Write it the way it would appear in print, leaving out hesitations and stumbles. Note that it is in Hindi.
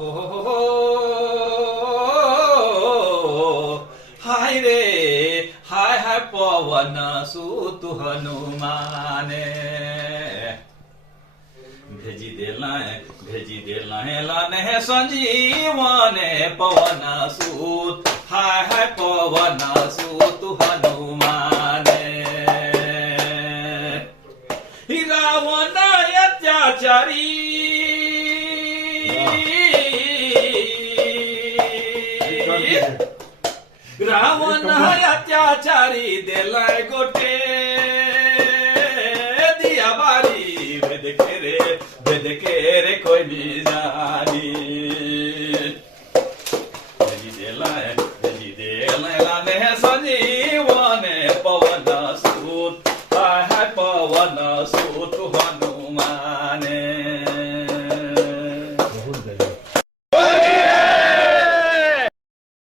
আহো হায় রে হায় হায় পবন সুত হনুমানে भेजी देलाए लाने संजीवने पवन सूत हाय हाय पवन सूत हनुमाने रावण अत्याचारी रावण अत्याचारी देलाए गोटे दिया बारी भेद के रे कोई नहीं जानी